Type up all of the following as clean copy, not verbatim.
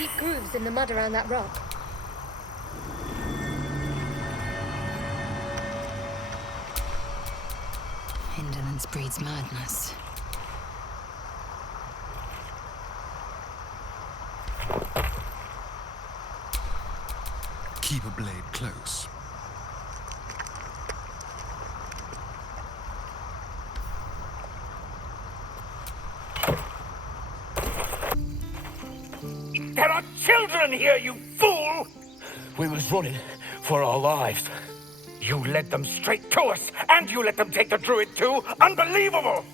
deep grooves in the mud around that rock. Indolence breeds madness. Keep a blade close. There are children here, you fool! We was running for our lives. You led them straight to us, and you let them take the druid too? Unbelievable!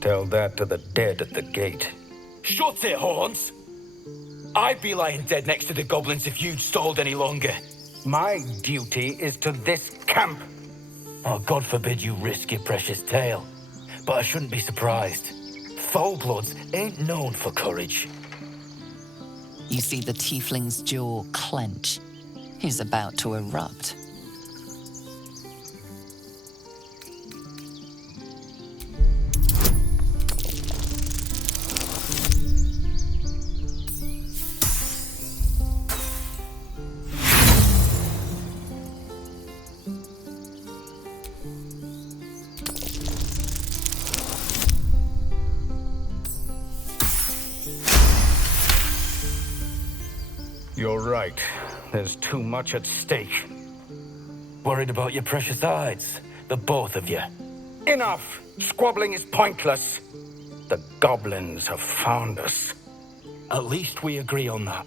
Tell that to the dead at the gate. Shut it, Horns! I'd be lying dead next to the goblins if you'd stalled any longer. My duty is to this camp. Oh, God forbid you risk your precious tail. But I shouldn't be surprised. Foulbloods ain't known for courage. You see the tiefling's jaw clench. He's about to erupt. You're right. There's too much at stake. Worried about your precious hides, the both of you. Enough! Squabbling is pointless. The goblins have found us. At least we agree on that.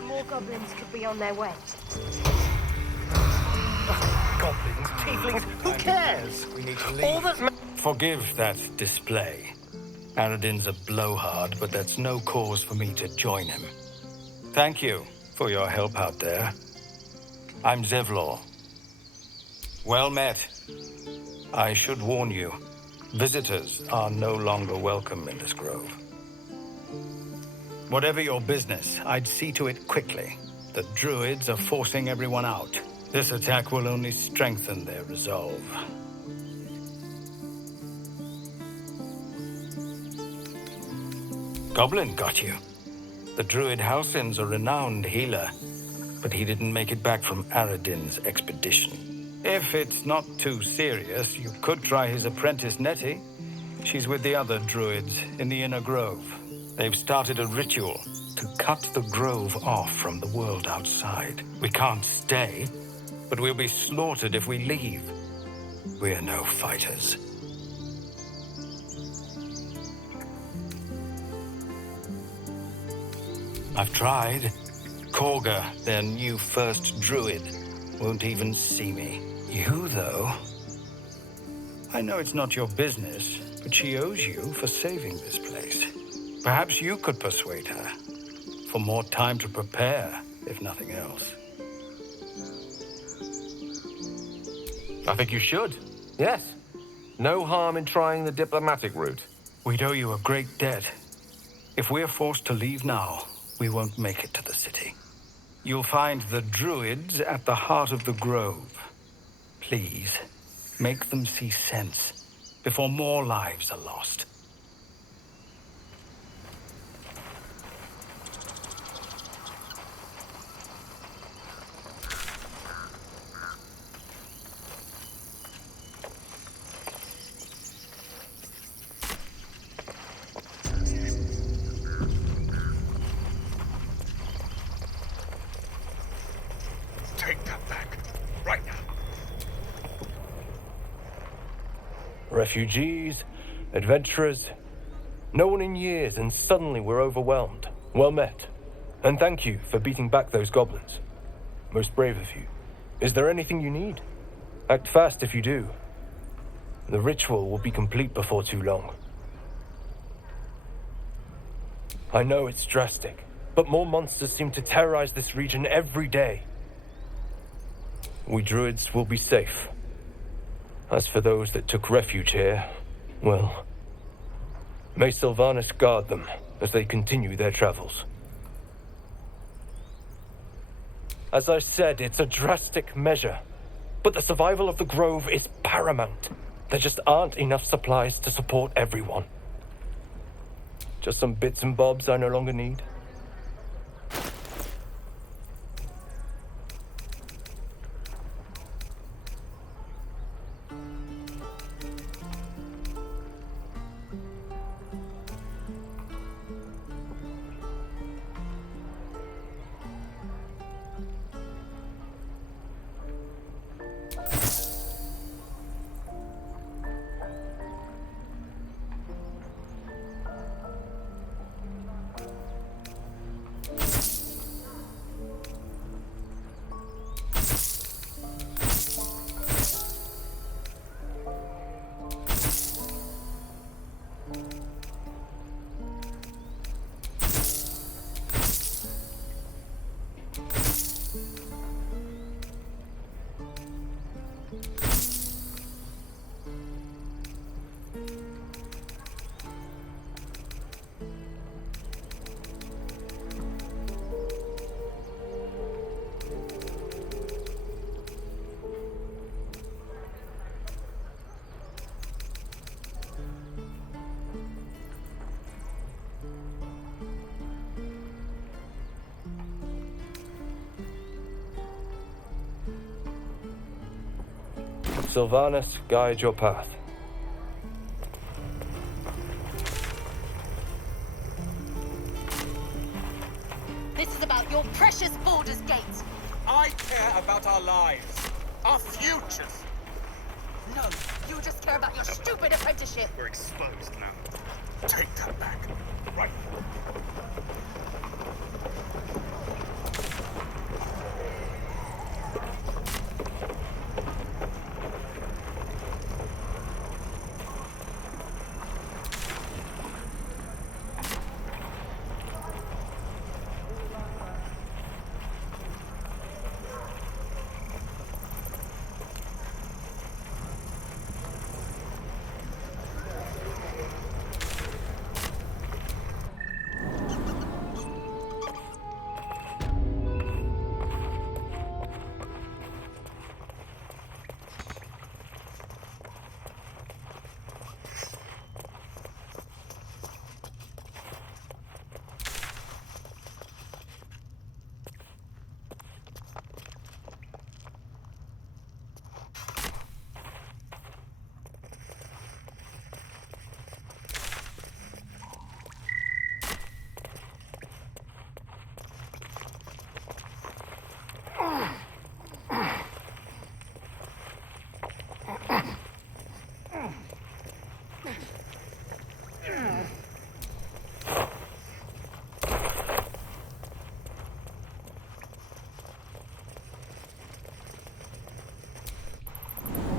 More goblins could be on their way. Goblins, tieflings, who cares? We need to leave. All that Forgive that display. Aradin's a blowhard, but that's no cause for me to join him. Thank you for your help out there. I'm Zevlor. Well met. I should warn you, visitors are no longer welcome in this grove. Whatever your business, I'd see to it quickly. The druids are forcing everyone out. This attack will only strengthen their resolve. Goblin got you. The druid Halsin's a renowned healer, but he didn't make it back from Aradin's expedition. If it's not too serious, you could try his apprentice Nettie. She's with the other druids in the inner grove. They've started a ritual to cut the grove off from the world outside. We can't stay, but we'll be slaughtered if we leave. We're no fighters. I've tried. Korga, their new first druid, won't even see me. You, though... I know it's not your business, but she owes you for saving this place. Perhaps you could persuade her. For more time to prepare, if nothing else. I think you should. Yes. No harm in trying the diplomatic route. We'd owe you a great debt. If we're forced to leave now, we won't make it to the city. You'll find the druids at the heart of the grove. Please, make them see sense before more lives are lost. Take that back. Right now. Refugees, adventurers, no one in years, and suddenly we're overwhelmed. Well met. And thank you for beating back those goblins. Most brave of you. Is there anything you need? Act fast if you do. The ritual will be complete before too long. I know it's drastic, but more monsters seem to terrorize this region every day. We druids will be safe. As for those that took refuge here, well, may Sylvanas guard them as they continue their travels. As I said, it's a drastic measure. But the survival of the Grove is paramount. There just aren't enough supplies to support everyone. Just some bits and bobs I no longer need. Sylvanus, guide your path. This is about your precious Baldur's Gate. I care about our lives, our futures. No, you just care about your stupid apprenticeship. We're exposed now. Take that back. Right.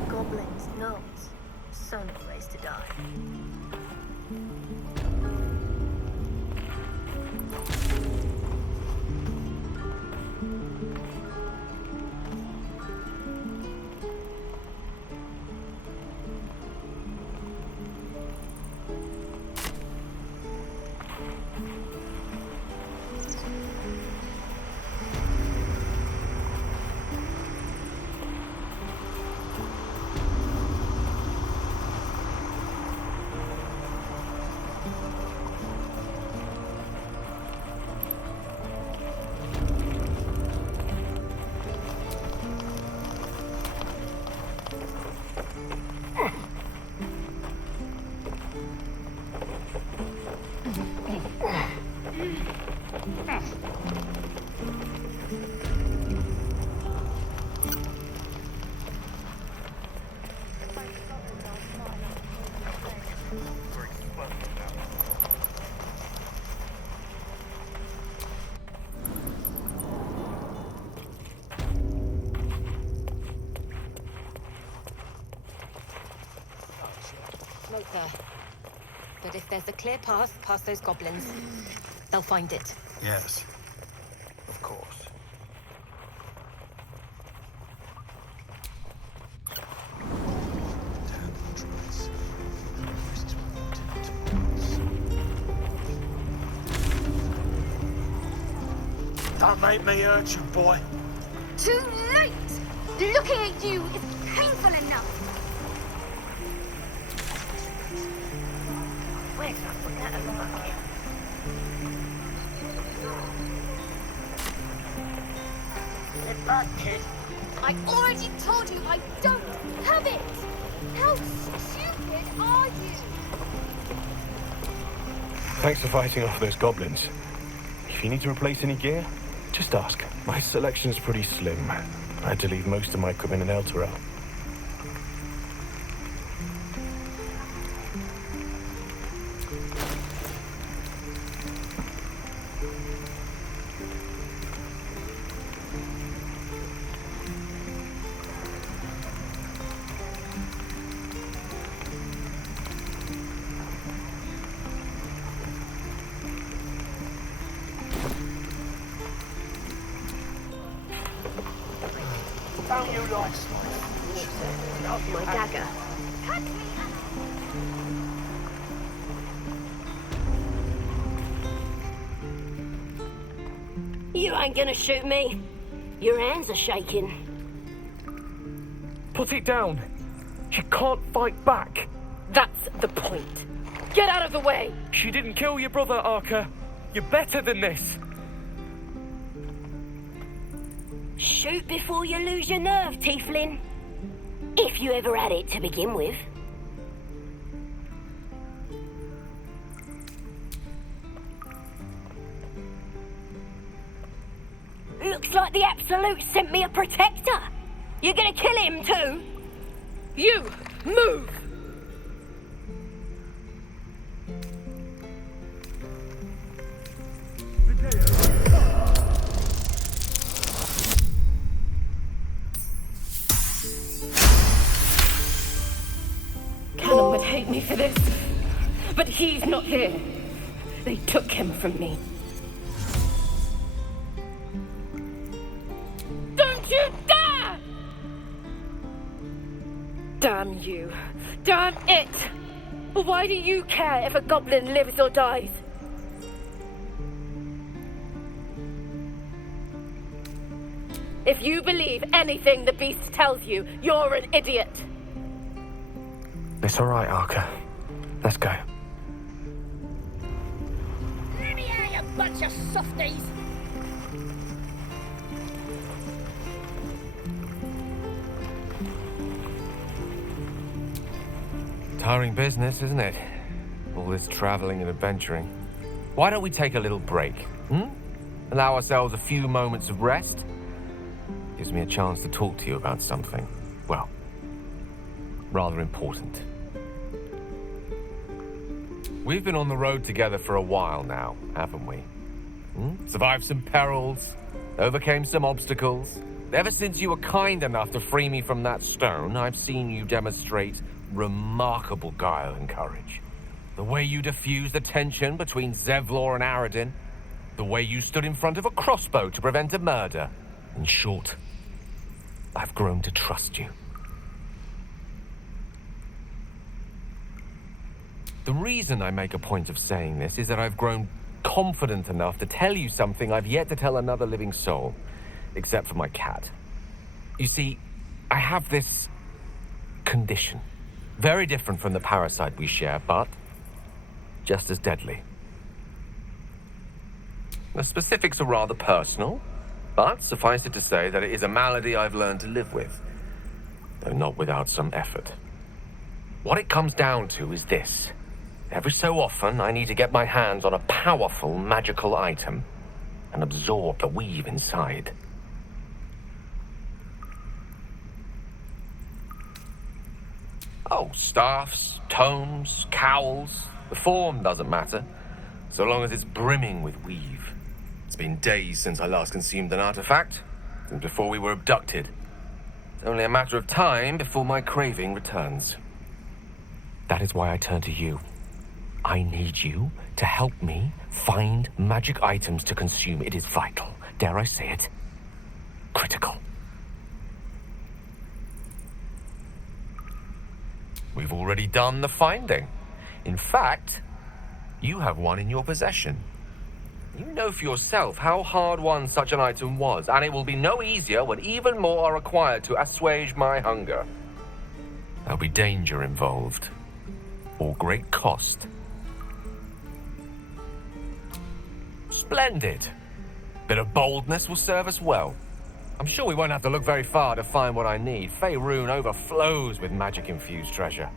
Goblins, gnomes. So many ways to die. Smoke there. But if there's a clear path past those goblins, they'll find it. Yes, of course. Don't make me hurt you, boy. too late! Looking at you is painful enough! Where's that put that in the bucket? The bucket? I already told you I don't have it! How stupid are you? Thanks for fighting off those goblins. If you need to replace any gear, just ask. My selection's pretty slim. I had to leave most of my equipment in El Terrell. Found you lost. Not my dagger. Cut me You ain't gonna shoot me. Your hands are shaking. Put it down. She can't fight back. That's the point. Get out of the way! She didn't kill your brother, Arca. You're better than this. Shoot before you lose your nerve, Tiefling. If you ever had it to begin with. Looks like the Absolute sent me a protector. You're gonna kill him too? You, move! Callum would hate me for this, but he's not here. They took him from me. Don't you dare! Damn you. Damn it! Why do you care if a goblin lives or dies? If you believe anything the beast tells you, you're an idiot. It's all right, Arca. Let's go. Let me out, you bunch of softies! Tiring business, isn't it? All this traveling and adventuring. Why don't we take a little break? Allow ourselves a few moments of rest? Gives me a chance to talk to you about something, well, rather important. We've been on the road together for a while now, haven't we? Survived some perils, overcame some obstacles. Ever since you were kind enough to free me from that stone, I've seen you demonstrate remarkable guile and courage. The way you diffused the tension between Zevlor and Aradin. The way you stood in front of a crossbow to prevent a murder. In short, I've grown to trust you. The reason I make a point of saying this is that I've grown confident enough to tell you something I've yet to tell another living soul, except for my cat. You see, I have this condition. Very different from the parasite we share, but just as deadly. The specifics are rather personal, but suffice it to say that it is a malady I've learned to live with, though not without some effort. What it comes down to is this. Every so often, I need to get my hands on a powerful magical item and absorb the weave inside. Oh, staffs, tomes, cowls, the form doesn't matter, so long as it's brimming with weave. It's been days since I last consumed an artifact, since before we were abducted. It's only a matter of time before my craving returns. That is why I turn to you. I need you to help me find magic items to consume. It is vital. Dare I say it? Critical. We've already done the finding. In fact, you have one in your possession. You know for yourself how hard-won such an item was, and it will be no easier when even more are required to assuage my hunger. There'll be danger involved, or great cost. Splendid. Bit of boldness will serve us well. I'm sure we won't have to look very far to find what I need. Faerun overflows with magic-infused treasure.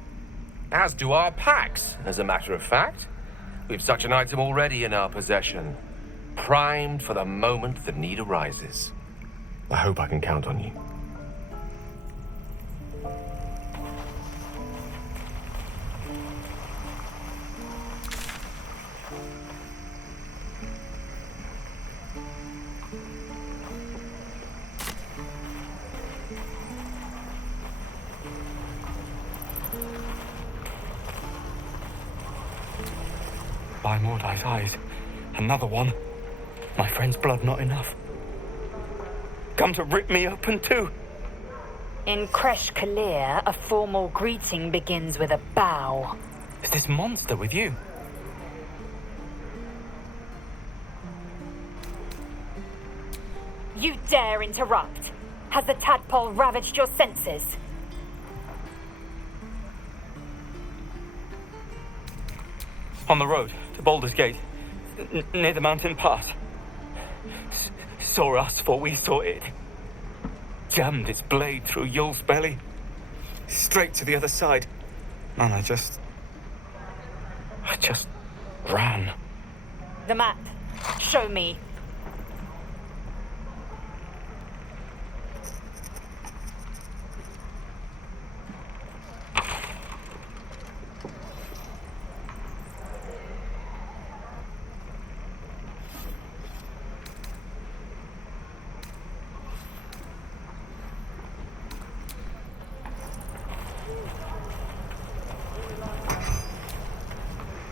As do our packs, as a matter of fact. We've such an item already in our possession. Primed for the moment the need arises. I hope I can count on you. By Mordai's eyes, another one. My friend's blood not enough. Come to rip me open too. In Kresh Kalir, a formal greeting begins with a bow. Is this monster with you? You dare interrupt? Has the tadpole ravaged your senses? On the road to Baldur's Gate, near the mountain pass. Saw us for we saw it. Jammed its blade through Yul's belly. Straight to the other side. And I just ran. The map. Show me.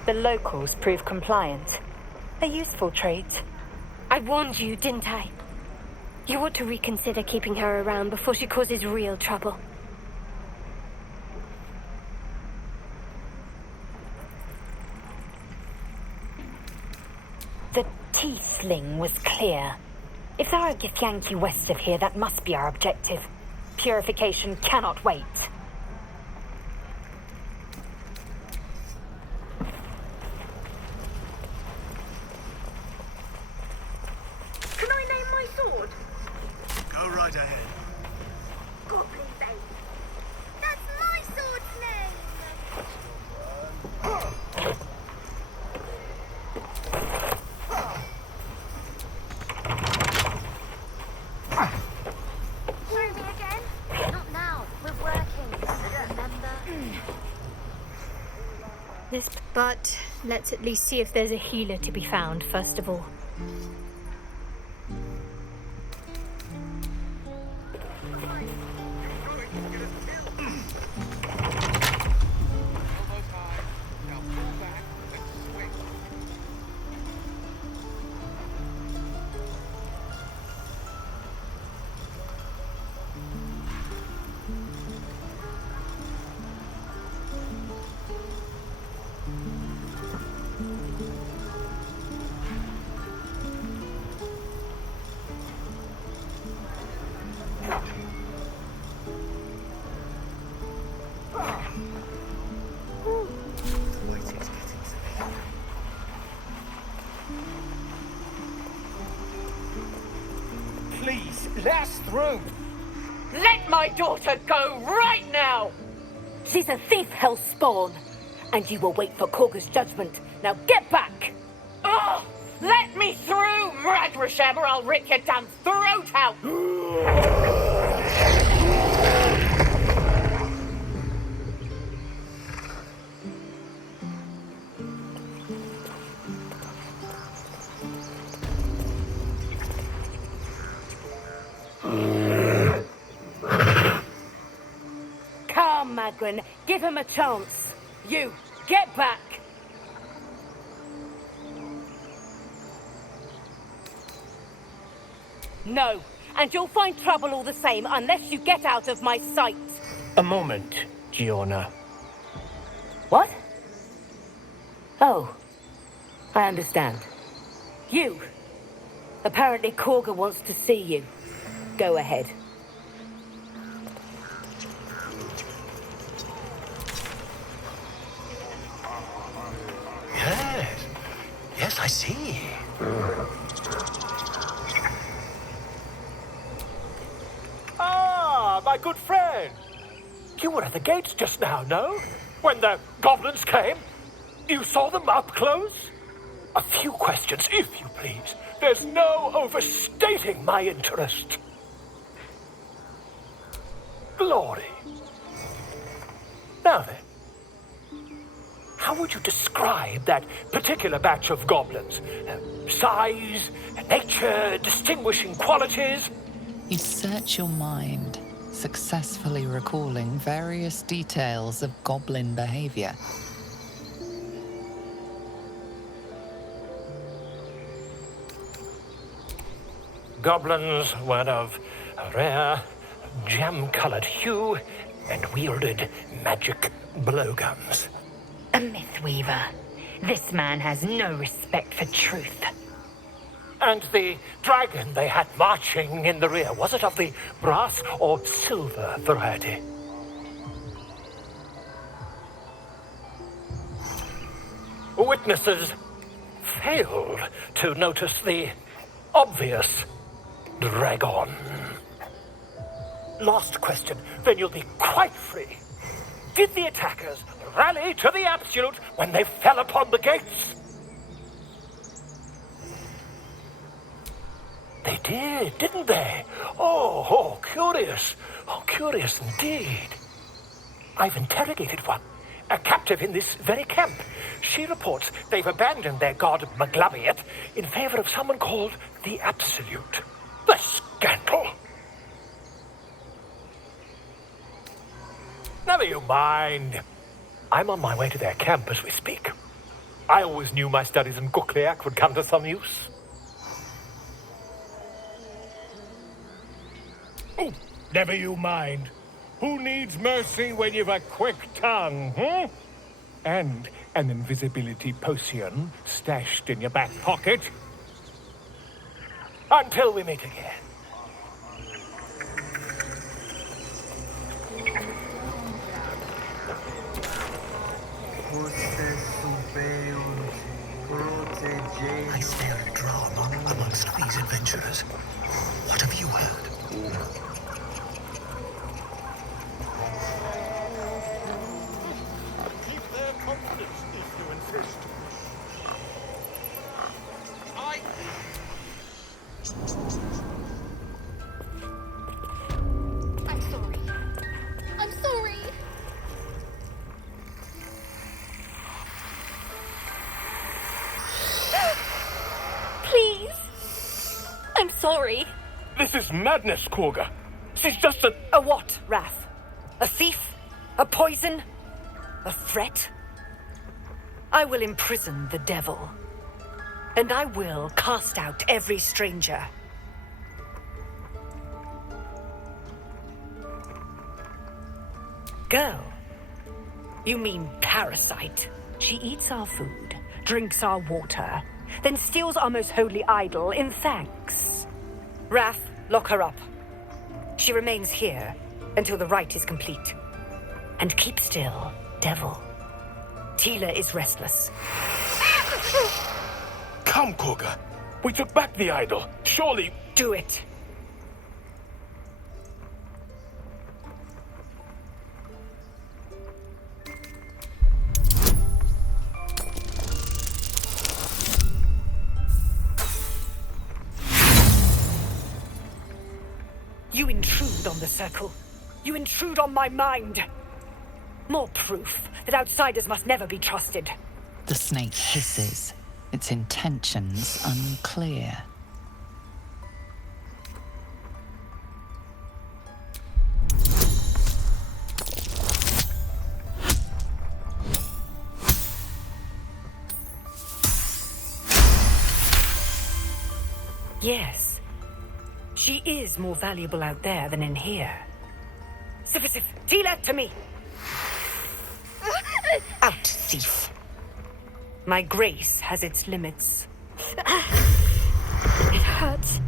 The locals prove compliant. A useful trait. I warned you, didn't I? You ought to reconsider keeping her around before she causes real trouble. The tiefling was clear. If there are Githyanki west of here, that must be our objective. Purification cannot wait. But let's at least see if there's a healer to be found, first of all. Please, let us through! Let my daughter go right now! She's a thief, hellspawn, and you will wait for Korga's judgment. Now get back! Oh, let me through, Mradrashem, or I'll rip your damn throat out! Come, Magrin, give him a chance. You, get back! No, and you'll find trouble all the same unless you get out of my sight. A moment, Giona. What? Oh, I understand. You. Apparently Korga wants to see you. Go ahead. Yes. Yes, I see. Ah, my good friend. You were at the gates just now, no? When the goblins came? You saw them up close? A few questions, if you please. There's no overstating my interest. Glory. Now then, how would you describe that particular batch of goblins? Size, nature, distinguishing qualities? You search your mind, successfully recalling various details of goblin behavior. Goblins were of a rare, jam-colored hue and wielded magic blowguns. A mythweaver. This man has no respect for truth. And the dragon they had marching in the rear, was it of the brass or silver variety? Witnesses failed to notice the obvious dragon. Last question, then you'll be quite free. Did the attackers rally to the absolute when they fell upon the gates? They did, didn't they? Oh, curious. Oh, curious indeed. I've interrogated one, a captive in this very camp. She reports they've abandoned their god Maglabiet in favor of someone called the Absolute. The scandal! Never you mind. I'm on my way to their camp as we speak. I always knew my studies in Gukliak would come to some use. Oh, never you mind. Who needs mercy when you've a quick tongue, hmm? And an invisibility potion stashed in your back pocket. Until we meet again. I smell drama amongst these adventurers. What have you heard? Keep their confidence if you insist. I'm sorry. I'm sorry. Please. I'm sorry. This is madness, Korga. She's just a... A what, Wrath? A thief? A poison? A threat? I will imprison the devil. And I will cast out every stranger. Girl? You mean parasite? She eats our food, drinks our water, then steals our most holy idol in thanks. Wrath, lock her up. She remains here until the rite is complete. And keep still, devil. Tila is restless. Come, Korga. We took back the idol. Surely... Do it. You intrude on the circle. You intrude on my mind. More proof that outsiders must never be trusted. The snake hisses, its intentions unclear. Yes. She is more valuable out there than in here. Sif, Tila, to me! Out, thief. My grace has its limits. It hurts.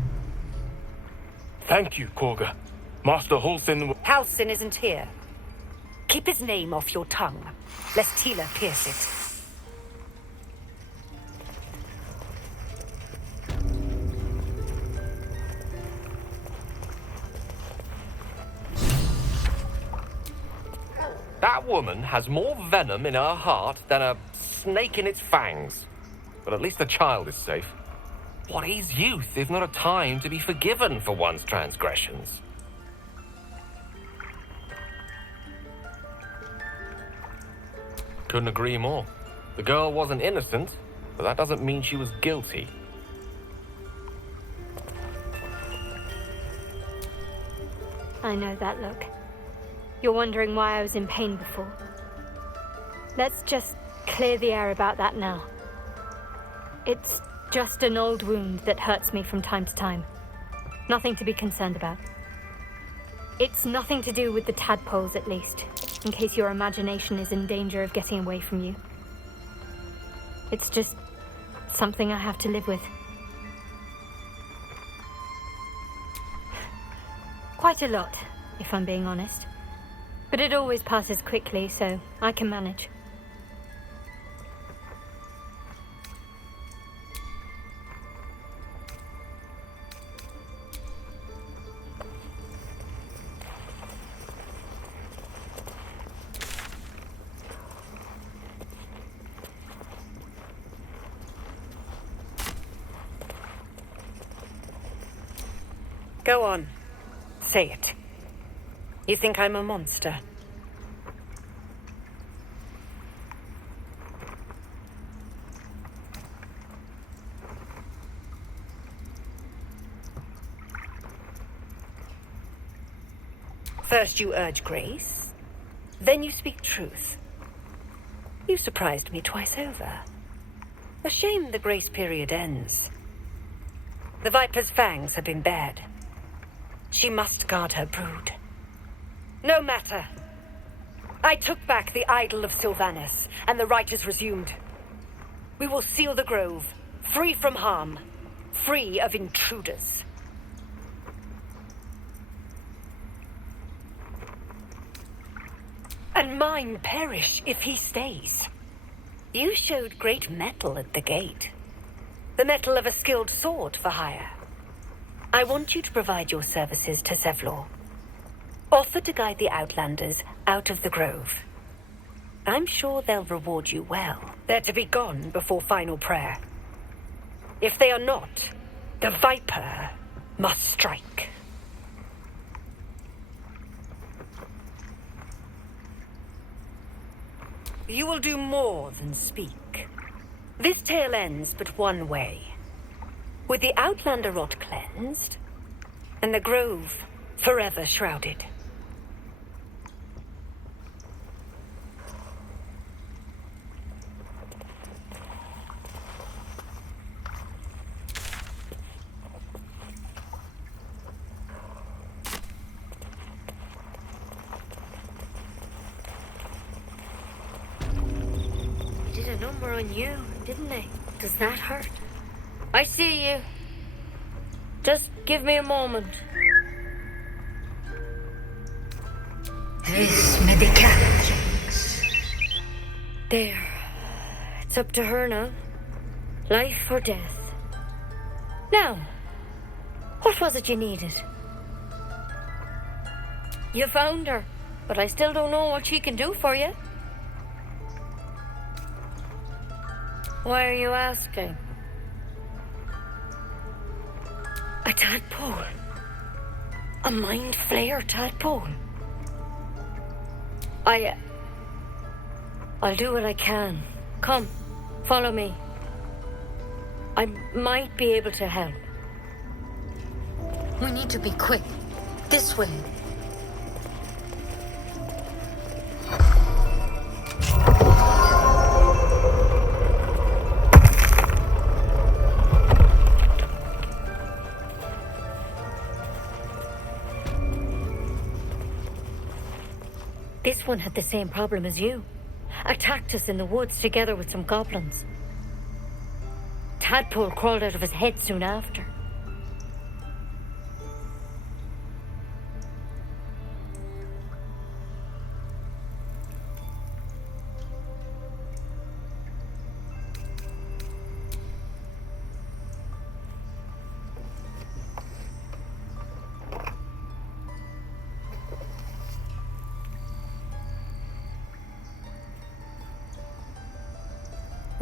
Thank you, Korga. Master Halsin... Halsin isn't here. Keep his name off your tongue, lest Tila pierce it. That woman has more venom in her heart than a snake in its fangs. But at least the child is safe. What is youth if not a time to be forgiven for one's transgressions? Couldn't agree more. The girl wasn't innocent, but that doesn't mean she was guilty. I know that look. You're wondering why I was in pain before. Let's just clear the air about that now. It's just an old wound that hurts me from time to time. Nothing to be concerned about. It's nothing to do with the tadpoles, at least, in case your imagination is in danger of getting away from you. It's just something I have to live with. Quite a lot, if I'm being honest. But it always passes quickly, so I can manage. Go on. Say it. You think I'm a monster? First you urge grace, then you speak truth. You surprised me twice over. A shame the grace period ends. The Viper's fangs have been bared. She must guard her brood. No matter. I took back the idol of Sylvanus, and the rite is resumed. We will seal the grove, free from harm, free of intruders. And mine perish if he stays. You showed great mettle at the gate. The mettle of a skilled sword for hire. I want you to provide your services to Zevlor. Offer to guide the Outlanders out of the grove. I'm sure they'll reward you well. They're to be gone before final prayer. If they are not, the Viper must strike. You will do more than speak. This tale ends but one way. With the Outlander rot cleansed, and the grove forever shrouded. They did a number on you, didn't they? Does that hurt? I see you. Just give me a moment. This medicat. There. It's up to her now. Life or death. Now, what was it you needed? You found her, but I still don't know what she can do for you. Why are you asking? A tadpole. A mind flayer tadpole. I'll do what I can. Come, follow me. I might be able to help. We need to be quick. This way. This one had the same problem as you. Attacked us in the woods together with some goblins. Tadpole crawled out of his head soon after.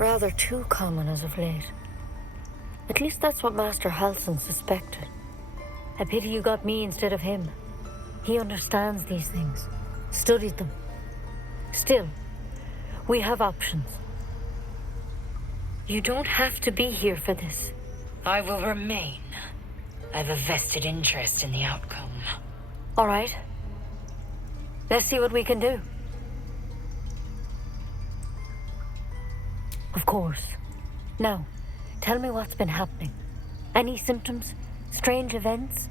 Rather too common as of late. At least that's what Master Halsin suspected. A pity you got me instead of him. He understands these things, studied them. Still, we have options. You don't have to be here for this. I will remain. I have a vested interest in the outcome. All right. Let's see what we can do. Of course. Now, tell me what's been happening. Any symptoms? Strange events?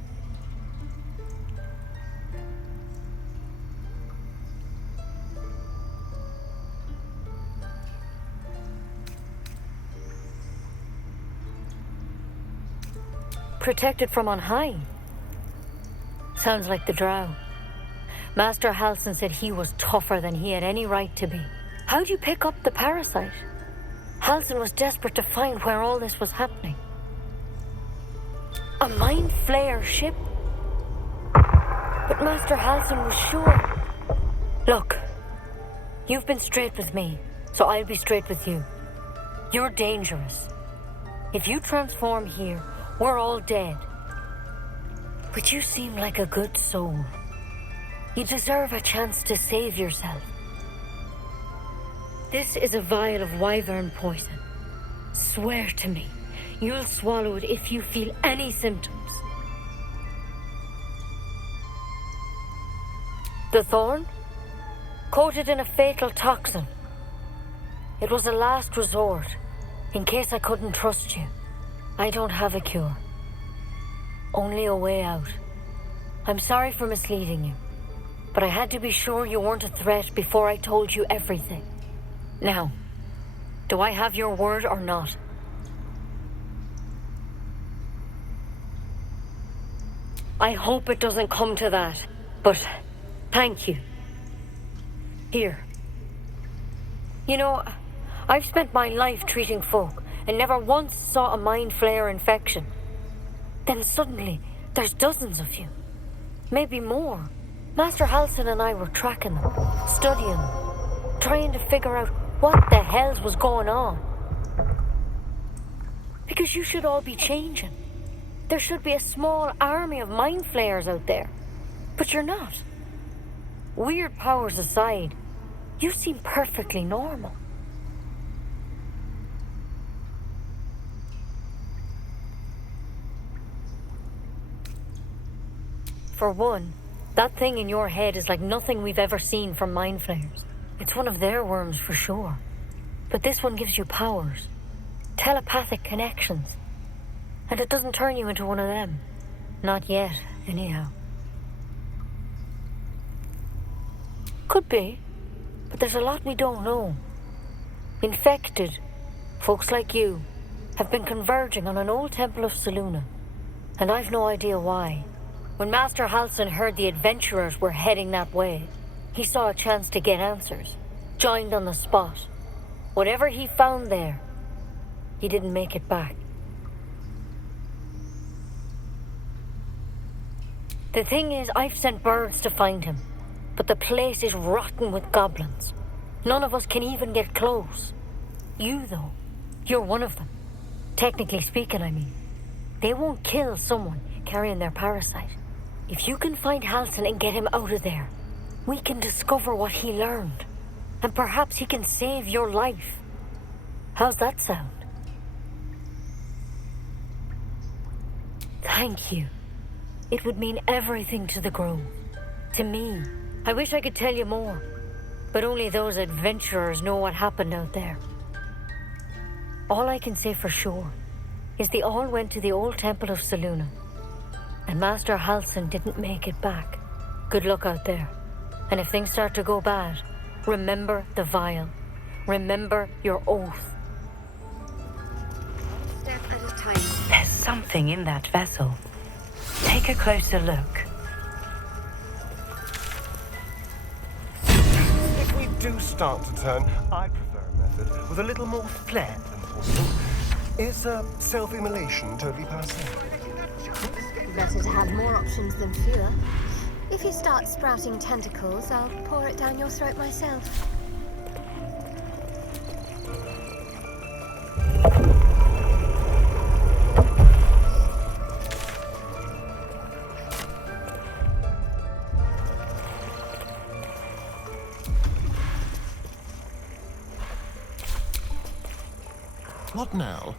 Protected from on high. Sounds like the drow. Master Halsin said he was tougher than he had any right to be. How'd you pick up the parasite? Halsin was desperate to find where all this was happening. A mind flayer ship? But Master Halsin was sure. Look, you've been straight with me, so I'll be straight with you. You're dangerous. If you transform here, we're all dead. But you seem like a good soul. You deserve a chance to save yourself. This is a vial of wyvern poison. Swear to me, you'll swallow it if you feel any symptoms. The thorn? Coated in a fatal toxin. It was a last resort, in case I couldn't trust you. I don't have a cure. Only a way out. I'm sorry for misleading you, but I had to be sure you weren't a threat before I told you everything. Now, do I have your word or not? I hope it doesn't come to that, but thank you. Here. You know, I've spent my life treating folk and never once saw a mind flayer infection. Then suddenly, there's dozens of you. Maybe more. Master Halsin and I were tracking them, studying them, trying to figure out what the hells was going on. Because you should all be changing. There should be a small army of mind flayers out there. But you're not. Weird powers aside, you seem perfectly normal. For one, that thing in your head is like nothing we've ever seen from mind flayers. It's one of their worms for sure. But this one gives you powers. Telepathic connections. And it doesn't turn you into one of them. Not yet, anyhow. Could be. But there's a lot we don't know. Infected, folks like you, have been converging on an old temple of Selûne. And I've no idea why. When Master Halsin heard the adventurers were heading that way, he saw a chance to get answers. Joined on the spot. Whatever he found there, he didn't make it back. The thing is, I've sent birds to find him, but the place is rotten with goblins. None of us can even get close. You, though, you're one of them. Technically speaking, I mean. They won't kill someone carrying their parasite. If you can find Halsin and get him out of there, we can discover what he learned. And perhaps he can save your life. How's that sound? Thank you. It would mean everything to the Grove. To me. I wish I could tell you more. But only those adventurers know what happened out there. All I can say for sure is they all went to the old temple of Selûne. And Master Halsin didn't make it back. Good luck out there. And if things start to go bad, remember the vial. Remember your oath. Step at a time. There's something in that vessel. Take a closer look. If we do start to turn, I prefer a method with a little more flair than poison. Is self-immolation totally passé? Better to have more options than fewer. If you start sprouting tentacles, I'll pour it down your throat myself. What now?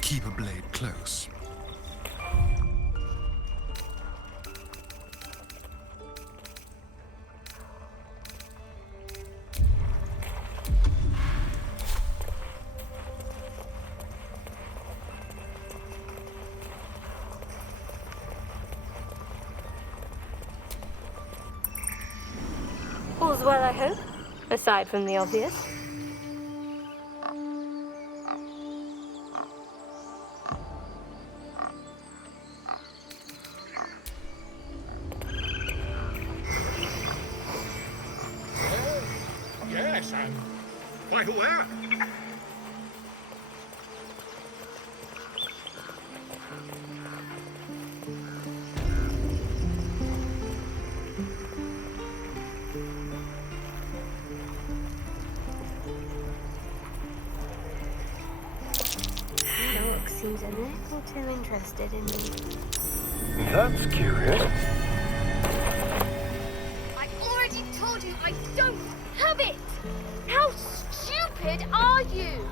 Keep a blade close. All's well, I hope, aside from the obvious. Yes, I'm quite aware. Doc seems a little too interested in me. That's curious. I already told you I don't have it! How stupid are you?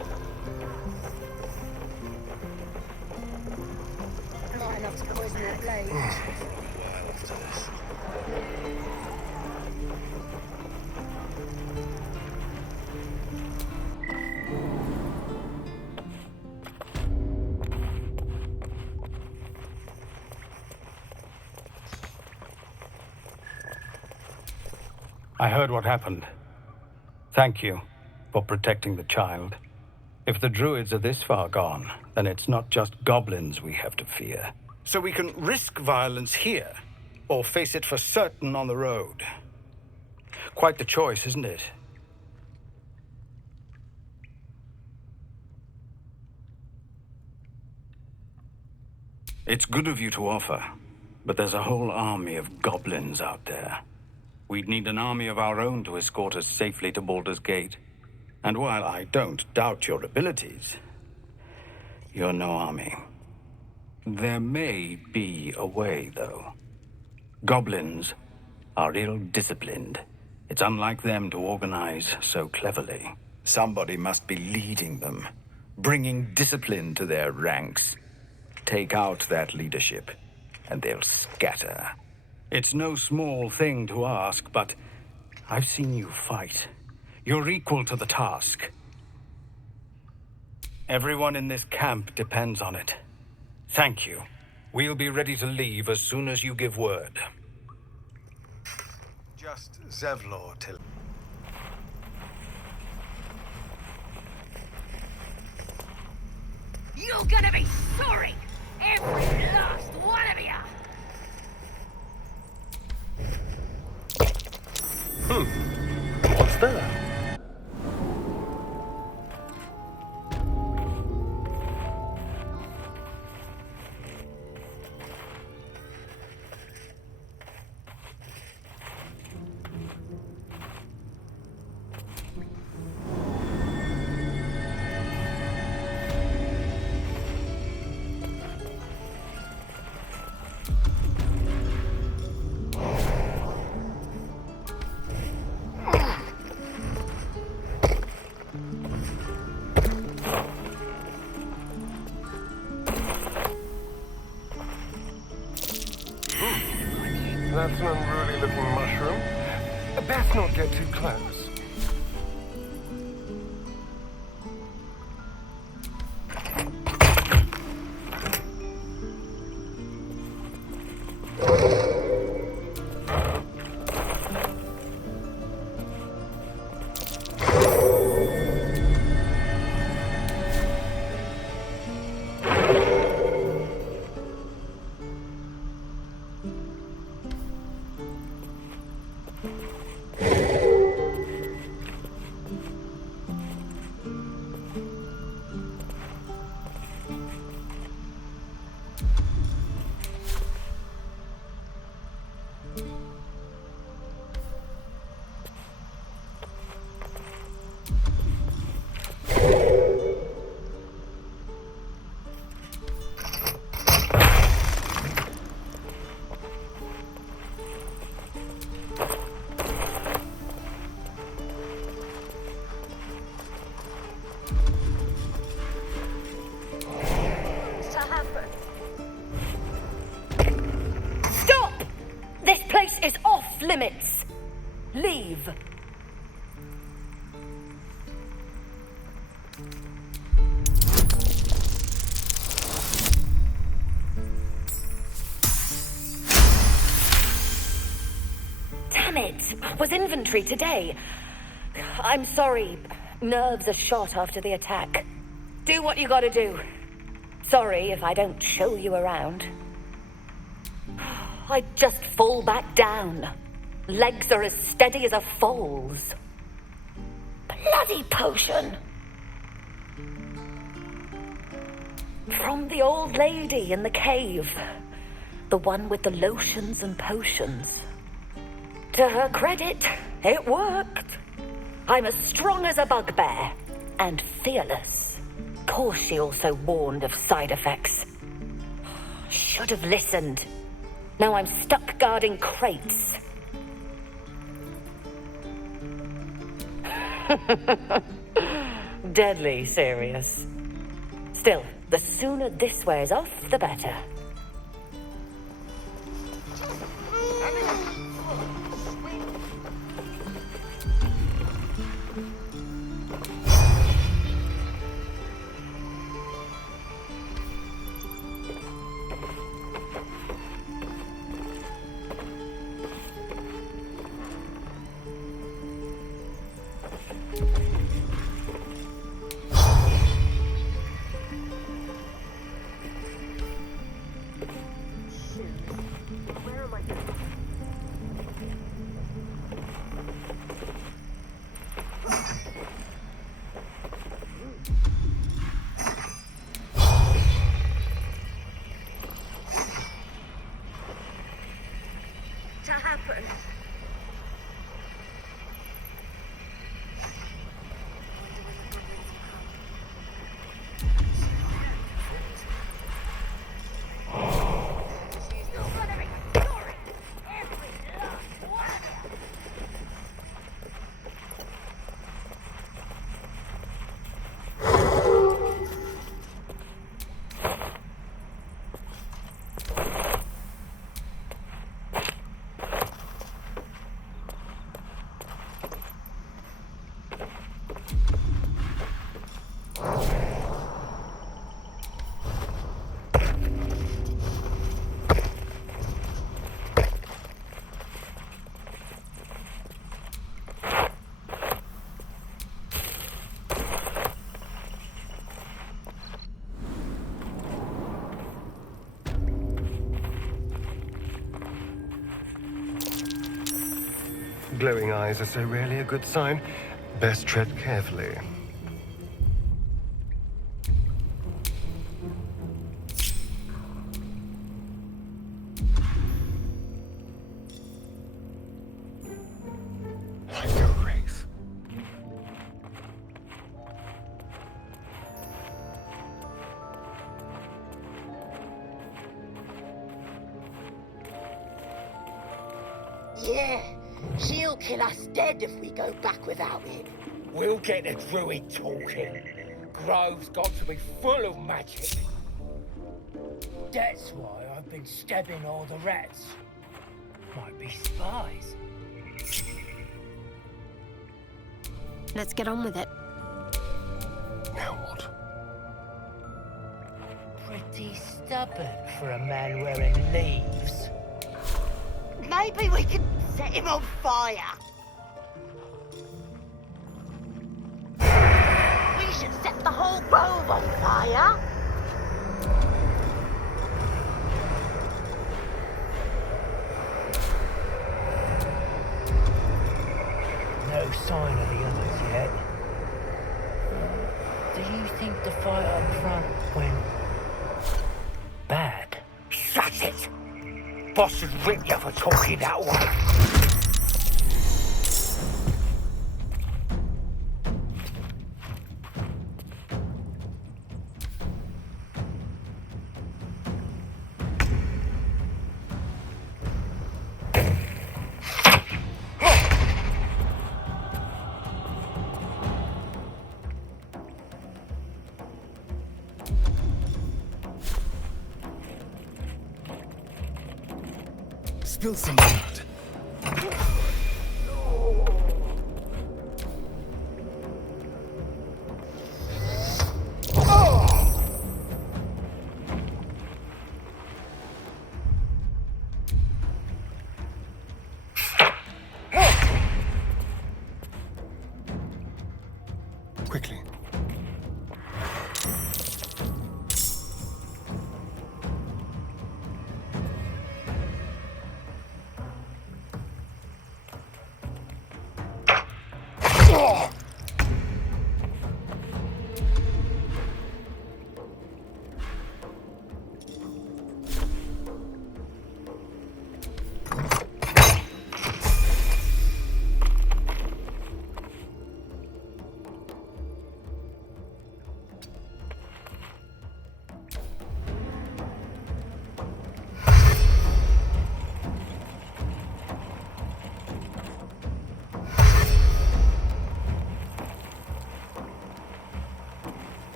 Not enough to poison that blade. I heard what happened. Thank you for protecting the child. If the druids are this far gone, then it's not just goblins we have to fear. So we can risk violence here, or face it for certain on the road. Quite the choice, isn't it? It's good of you to offer, but there's a whole army of goblins out there. We'd need an army of our own to escort us safely to Baldur's Gate. And while I don't doubt your abilities, you're no army. There may be a way, though. Goblins are ill-disciplined. It's unlike them to organize so cleverly. Somebody must be leading them, bringing discipline to their ranks. Take out that leadership, and they'll scatter. It's no small thing to ask, but I've seen you fight. You're equal to the task. Everyone in this camp depends on it. Thank you. We'll be ready to leave as soon as you give word. Just Zevlor till... You're gonna be sorry! Every last one of you! What's that? That's an unruly looking mushroom. Best not get too close. leave. Damn it! Was inventory today? I'm sorry. Nerves are shot after the attack. Do what you gotta do. Sorry if I don't show you around. I just fall back down. Legs are as steady as a foal's. Bloody potion! From the old lady in the cave. The one with the lotions and potions. To her credit, it worked. I'm as strong as a bugbear, and fearless. Of course, she also warned of side effects. Should have listened. Now I'm stuck guarding crates. Deadly serious. Still, the sooner this wears off, the better. Glowing eyes are so rarely a good sign. Best tread carefully. Yeah, she'll kill us dead if we go back without it. We'll get the druid talking. Grove's got to be full of magic. That's why I've been stabbing all the rats. Might be spies. Let's get on with it. Now what? Pretty stubborn for a man wearing leaves. Maybe we can set him on fire. We should set the whole grove on fire. No sign of the others yet. Do you think the fight up front went bad? Shut it! Boss should rip you for talking that way. Spill some blood. quickly.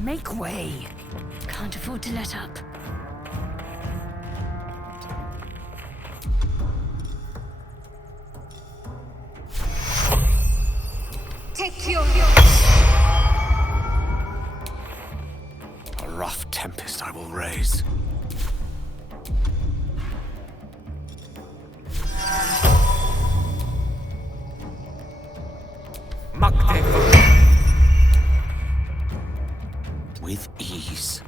Make way. Can't afford to let up. Take your... A rough tempest I will raise. With ease.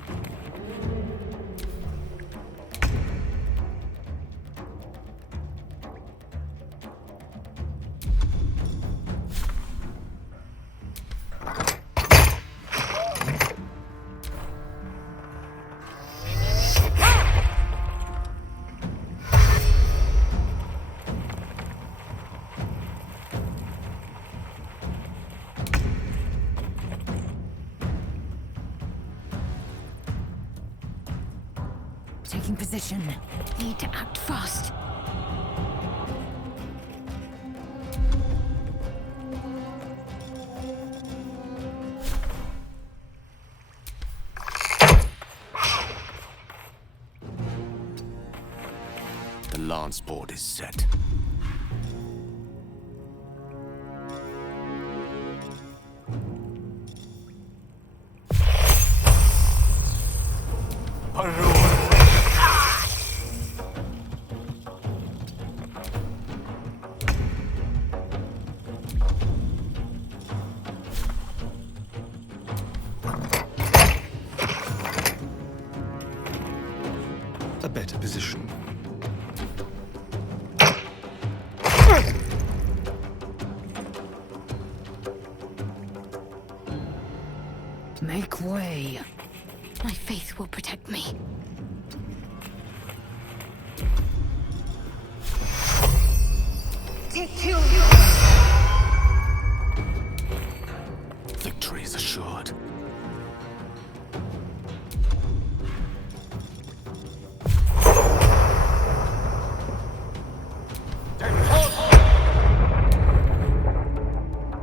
Taking position. Need to act fast. The lance board is set. A better position. Make way. My faith will protect me. Take your... Victory is assured.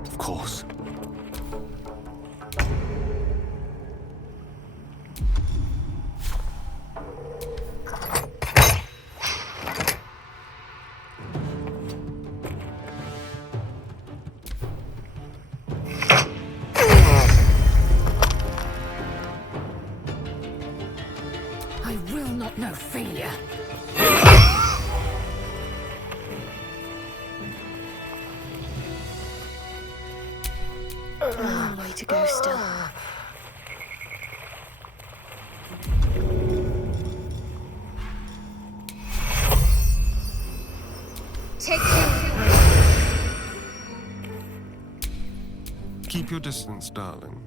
Of course. I will not know failure. A long way to go still. Take your... Keep your distance, darling.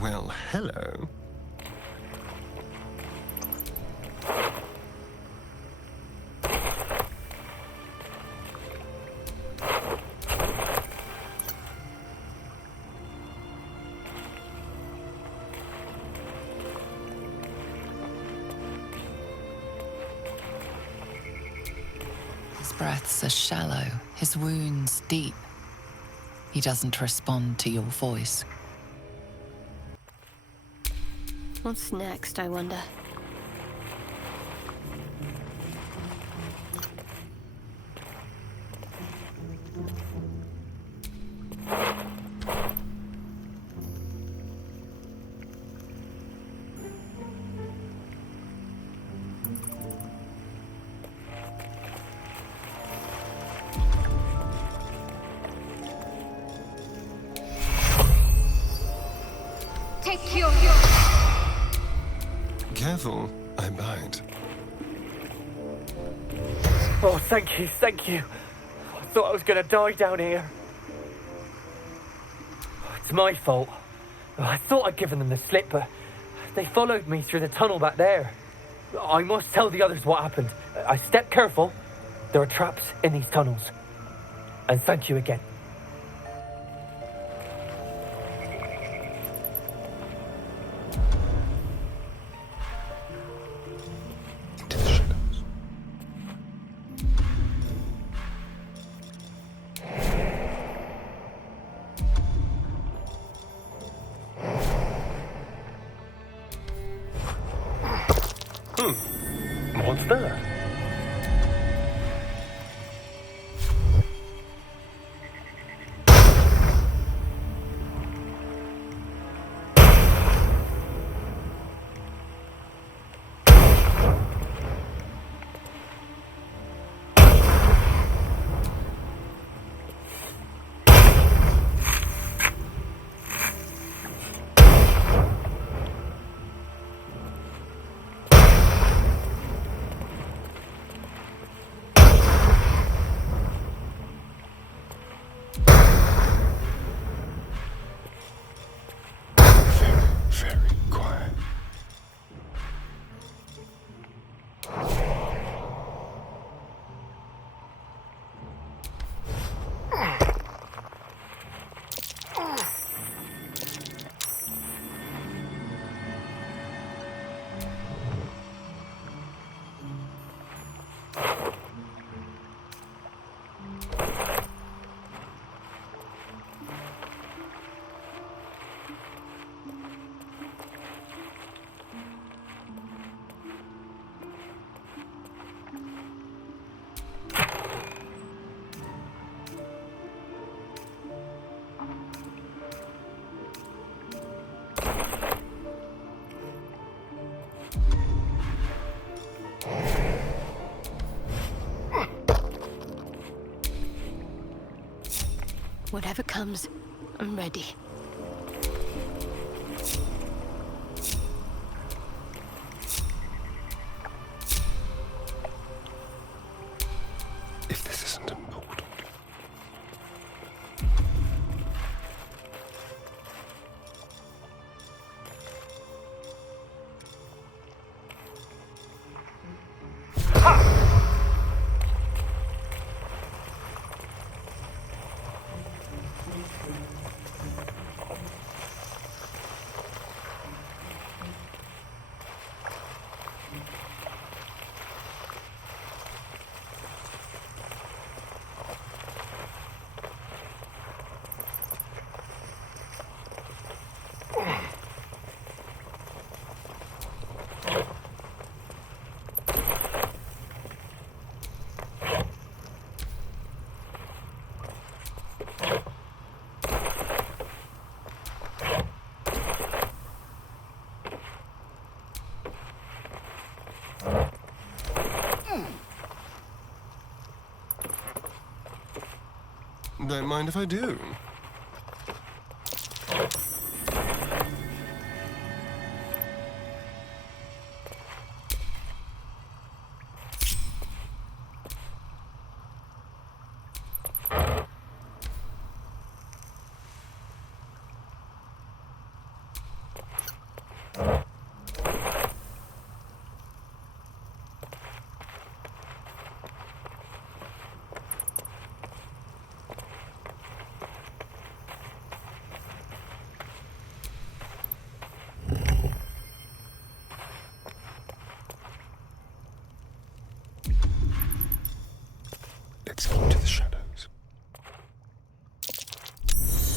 Well, hello. His breaths are shallow, his wounds deep. He doesn't respond to your voice. What's next, I wonder? Take your... Careful, I bite. Oh, thank you, thank you. I thought I was gonna die down here. It's my fault. I thought I'd given them the slip, but they followed me through the tunnel back there. I must tell the others what happened. I stepped careful. There are traps in these tunnels. And thank you again. What's that? Whatever comes, I'm ready. If this isn't important. Don't mind if I do.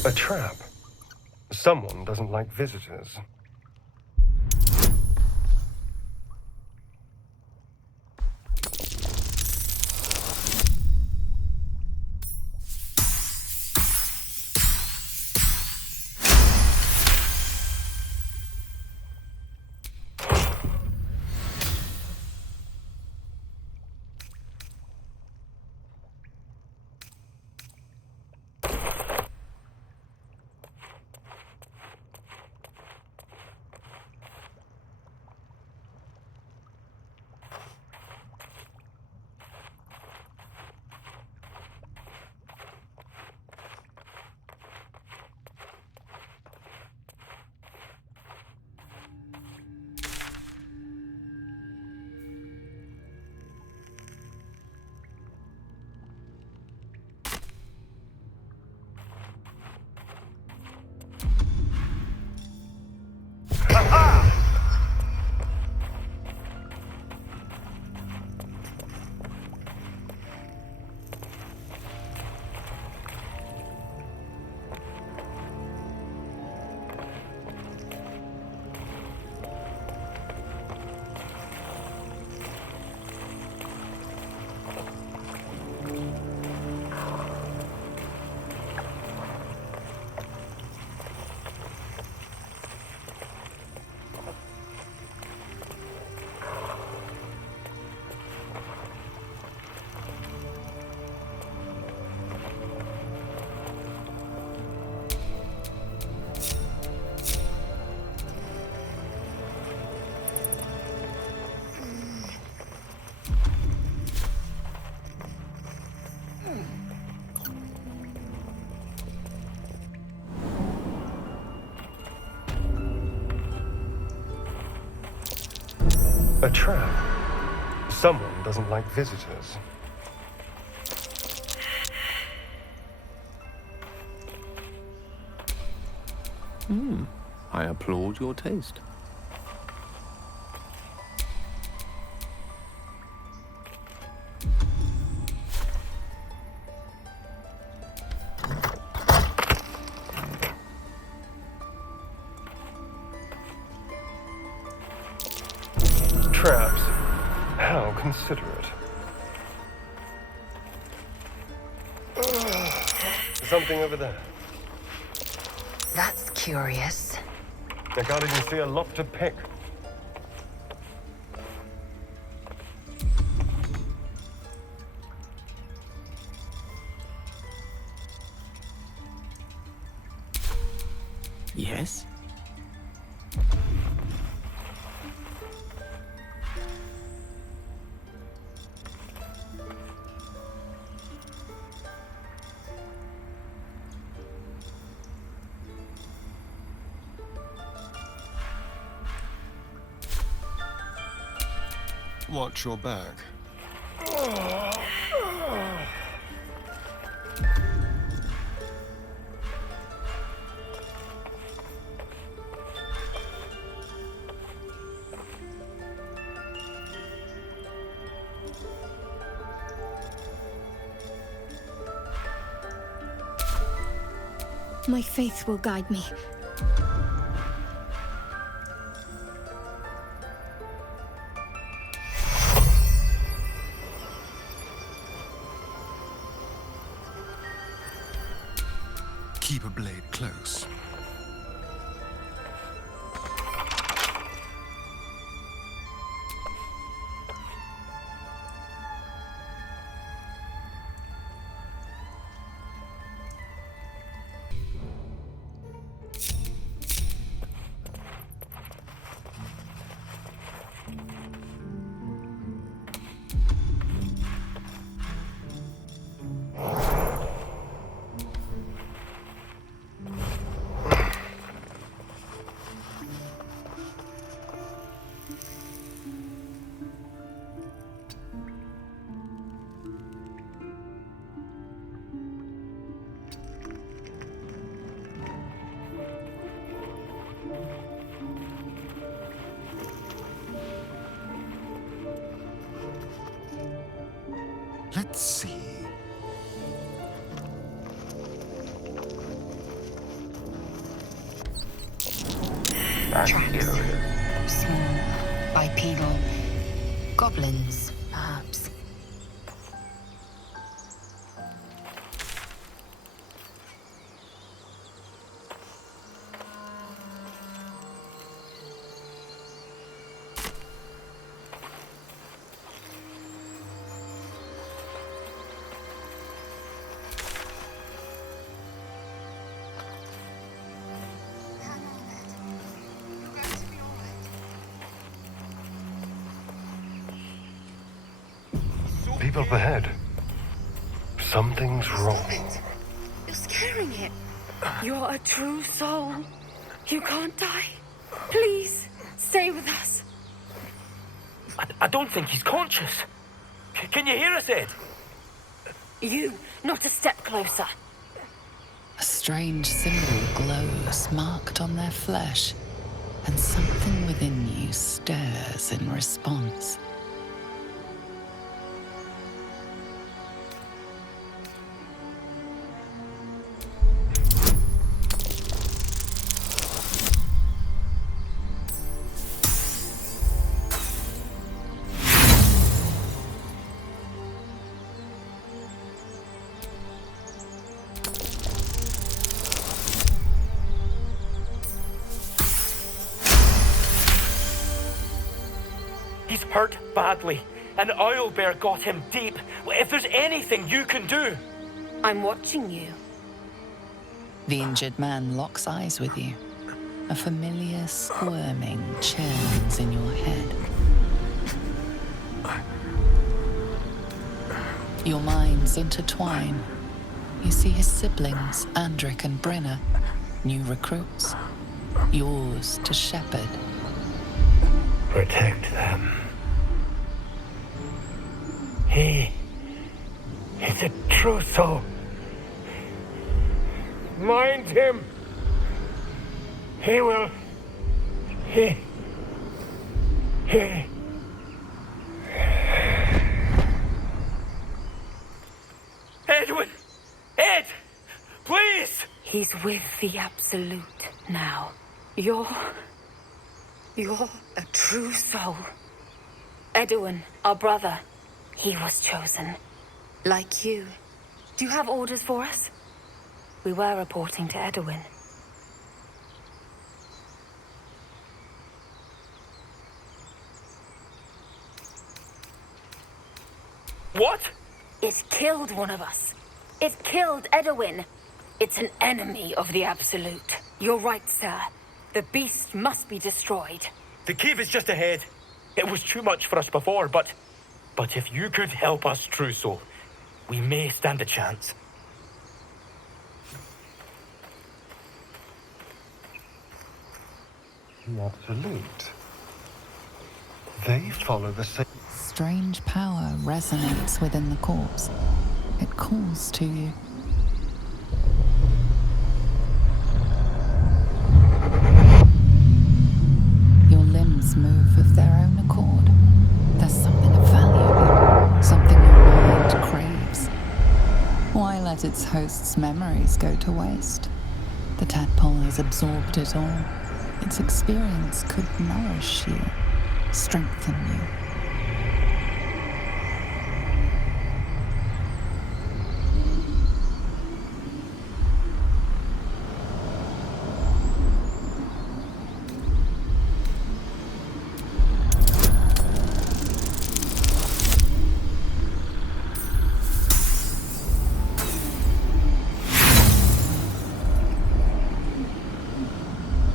A trap. Someone doesn't like visitors. A trap. Someone doesn't like visitors. I applaud your taste. Traps. How considerate. Something over there. That's curious. I can't even see a lock to pick. Yes? Watch your back. My faith will guide me. Keep a blade close. Let's see. Anterior. Small, bipedal, goblins, perhaps. People up ahead. Something's wrong. You're scaring it. You're a true soul. You can't die. Please, stay with us. I don't think he's conscious. Can you hear us, Ed? You, not a step closer. A strange symbol glows marked on their flesh, and something within you stirs in response. He's hurt badly. An owlbear got him deep. If there's anything you can do... I'm watching you. The injured man locks eyes with you. A familiar squirming churns in your head. Your minds intertwine. You see his siblings, Andric and Brenna, new recruits. Yours to shepherd. Protect them. He's a true soul. Mind him. He will... He... Edwin! Ed! Please! He's with the Absolute now. You're a true soul. Edwin, our brother, he was chosen. Like you. Do you have orders for us? We were reporting to Edwin. What? It killed one of us. It killed Edwin. It's an enemy of the Absolute. You're right, sir. The beast must be destroyed. The cave is just ahead. It was too much for us before, but if you could help us, True Soul, we may stand a chance. The Absolute. They follow the same... Strange power resonates within the corpse. It calls to you. Your limbs move of their own accord. There's something of value, something your mind craves. Why let its host's memories go to waste? The tadpole has absorbed it all. Its experience could nourish you, strengthen you.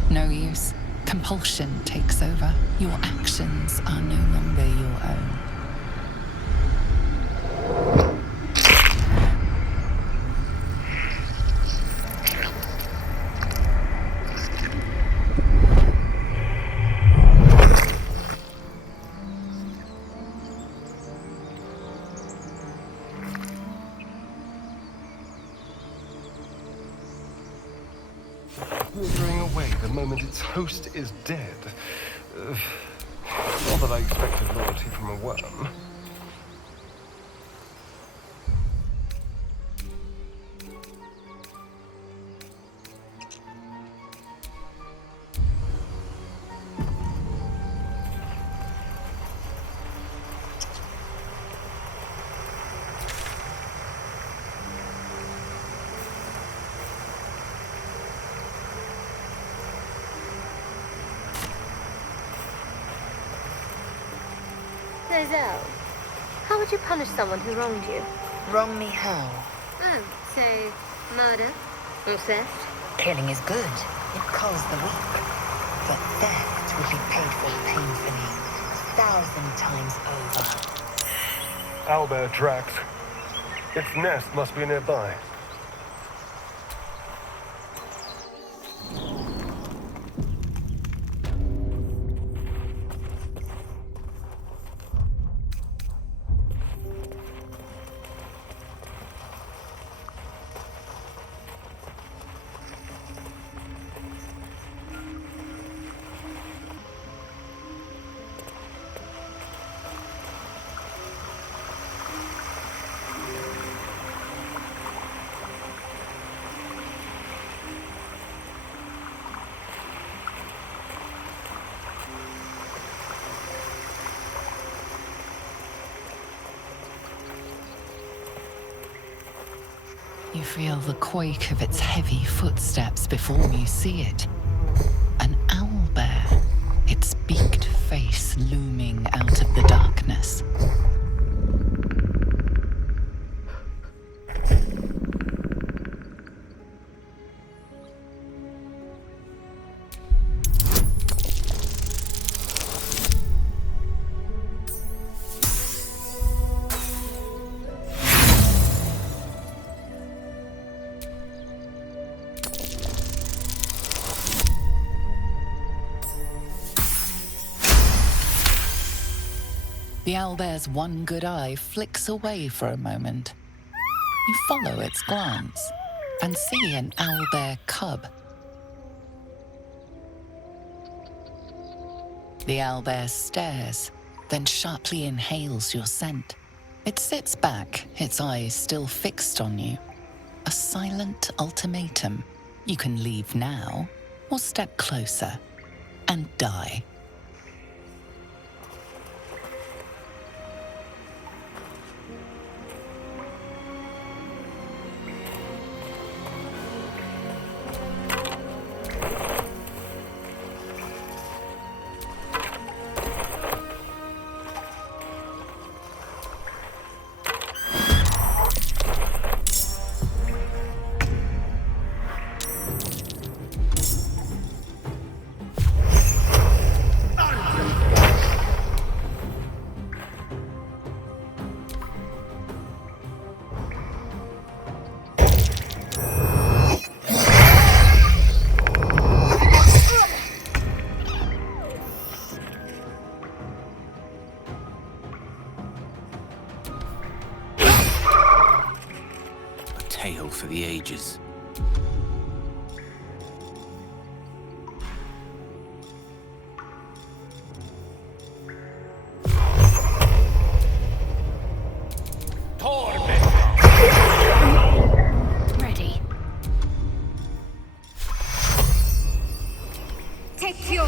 No use. Compulsion takes over. Your actions are no longer your own. Withering away the moment its host is dead. Not that I expected loyalty from a worm. Giselle, how would you punish someone who wronged you? Wrong me how? Oh, say, murder? Or theft? Killing is good. It culls the weak. But theft would be paid for painfully, 1,000 times over. Owlbear tracks. Its nest must be nearby. You feel the quake of its heavy footsteps before you see it. An owlbear, its beaked face looming out of the darkness. The owlbear's one good eye flicks away for a moment. You follow its glance and see an owlbear cub. The owlbear stares, then sharply inhales your scent. It sits back, its eyes still fixed on you. A silent ultimatum. You can leave now, or step closer and die. Tale for the ages. Ready. Take your...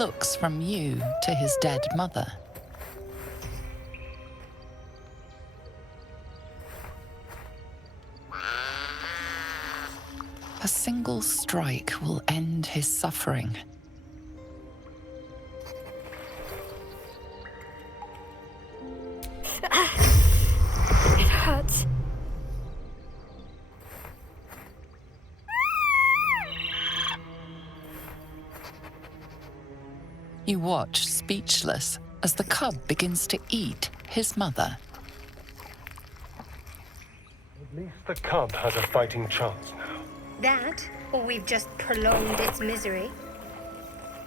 looks from you to his dead mother. A single strike will end his suffering. It hurts. You watch speechless as the cub begins to eat his mother. At least the cub has a fighting chance now. That, or we've just prolonged its misery.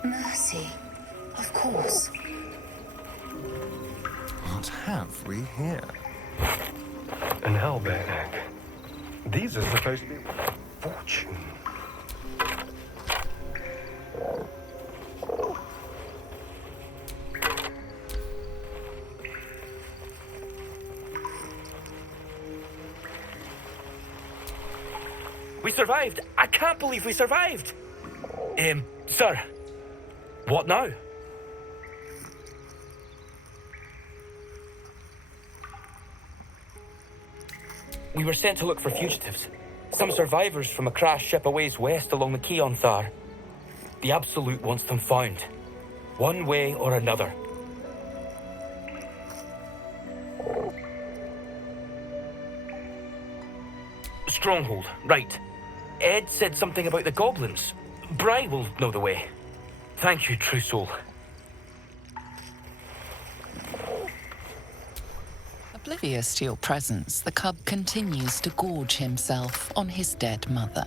Mercy, of course. What have we here? An owlbear egg. These are supposed to be fortune. We survived! I can't believe we survived! Sir, what now? We were sent to look for fugitives. Some survivors from a crashed ship a ways west along the quay on Thar. The Absolute wants them found. One way or another. Stronghold, right. Ed said something about the goblins. Bri will know the way. Thank you, true soul. Oblivious to your presence, the cub continues to gorge himself on his dead mother.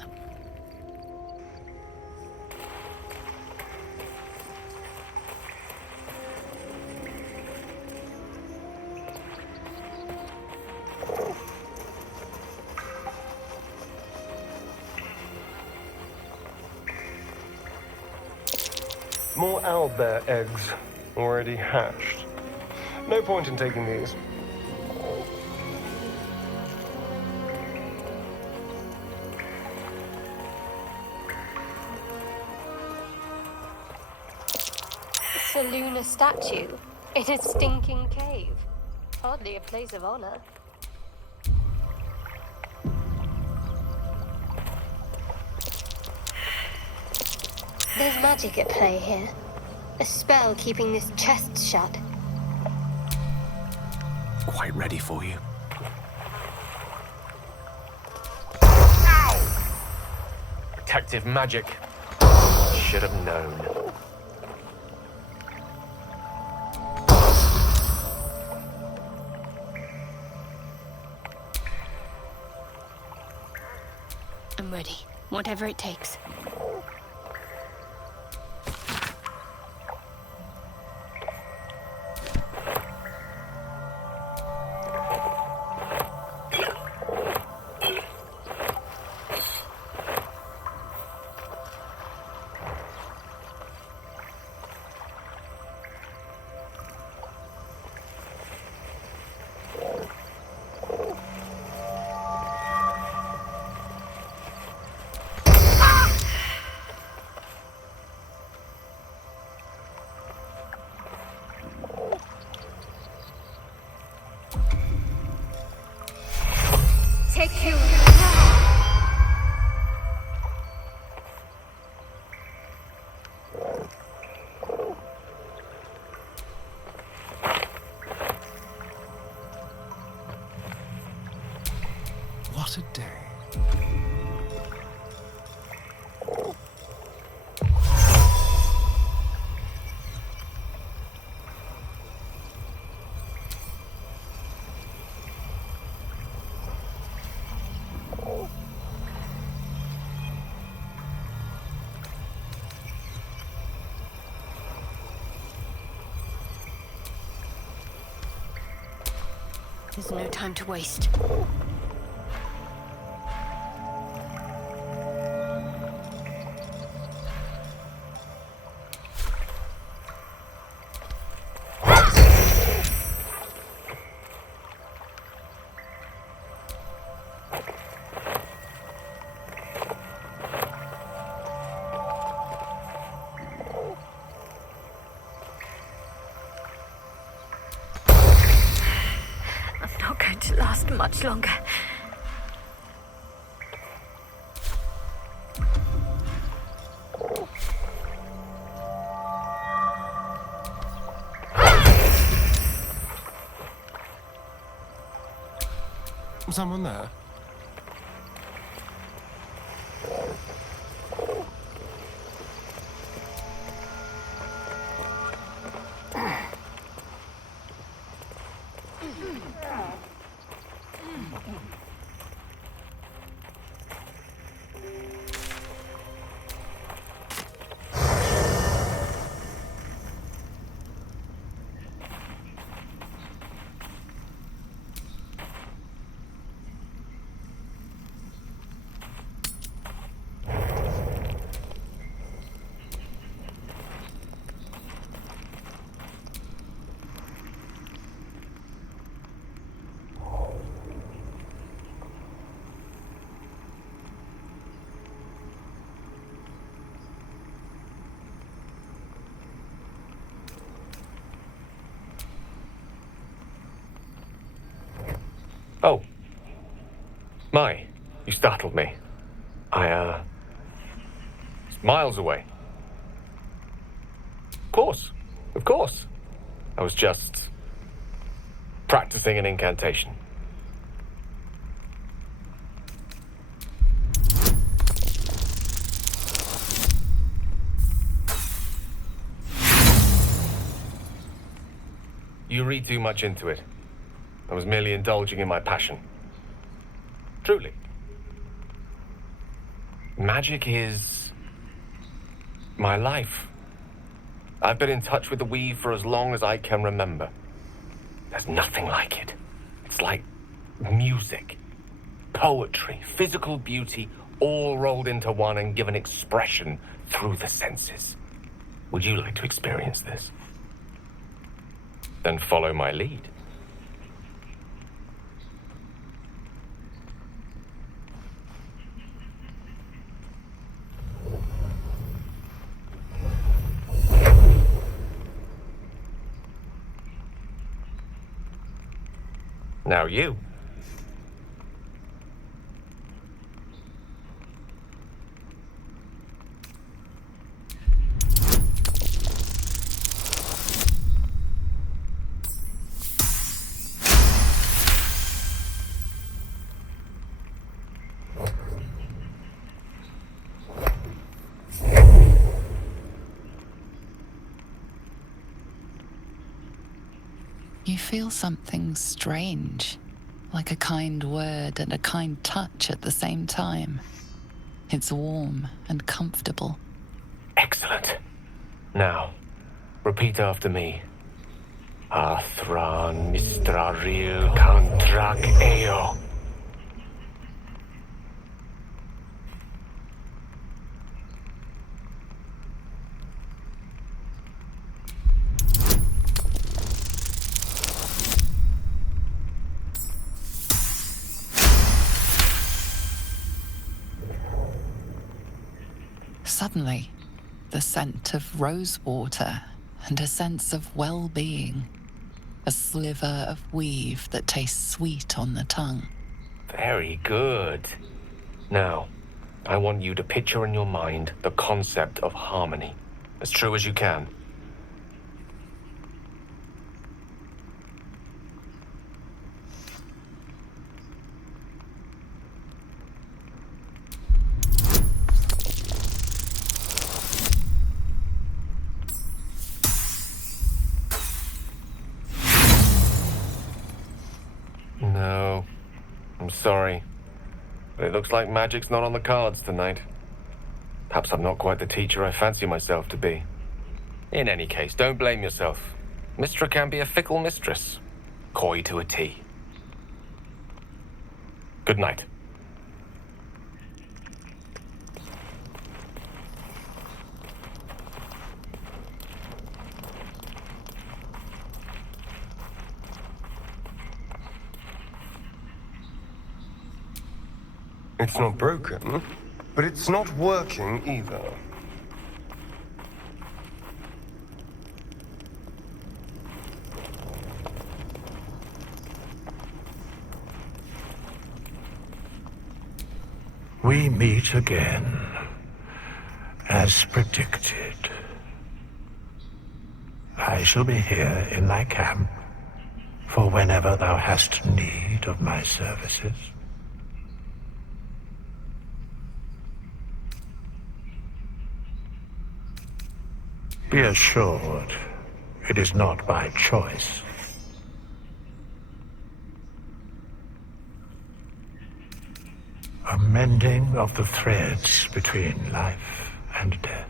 More owlbear eggs already hatched. No point in taking these. It's a lunar statue in a stinking cave. Hardly a place of honor. There's magic at play here. A spell keeping this chest shut. Quite ready for you. Protective magic. Should have known. I'm ready. Whatever it takes. Take you. What a day. There's no time to waste. last much longer. Someone there? Oh. My, you startled me. It's miles away. Of course. I was just practicing an incantation. You read too much into it. I was merely indulging in my passion. Truly. Magic is my life. I've been in touch with the weave for as long as I can remember. There's nothing like it. It's like music, poetry, physical beauty, all rolled into one and given expression through the senses. Would you like to experience this? Then follow my lead. Now you. You feel something strange, like a kind word and a kind touch at the same time. It's warm and comfortable. Excellent. Now, repeat after me. Athran mistraril kantrak eo. Suddenly, the scent of rosewater and a sense of well-being. A sliver of weave that tastes sweet on the tongue. Very good. Now, I want you to picture in your mind the concept of harmony, as true as you can. No, I'm sorry, but it looks like magic's not on the cards tonight. Perhaps I'm not quite the teacher I fancy myself to be. In any case, don't blame yourself. Mystra can be a fickle mistress, coy to a T. Good night. It's not broken, but it's not working either. We meet again, as predicted. I shall be here in thy camp, for whenever thou hast need of my services. Be assured, it is not by choice. A mending of the threads between life and death.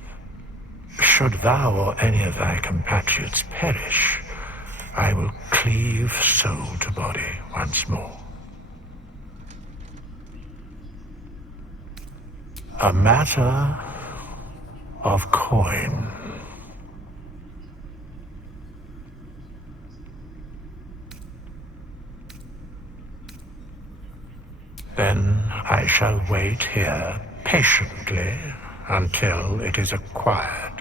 Should thou or any of thy compatriots perish, I will cleave soul to body once more. A matter of coin. Then I shall wait here patiently until it is acquired.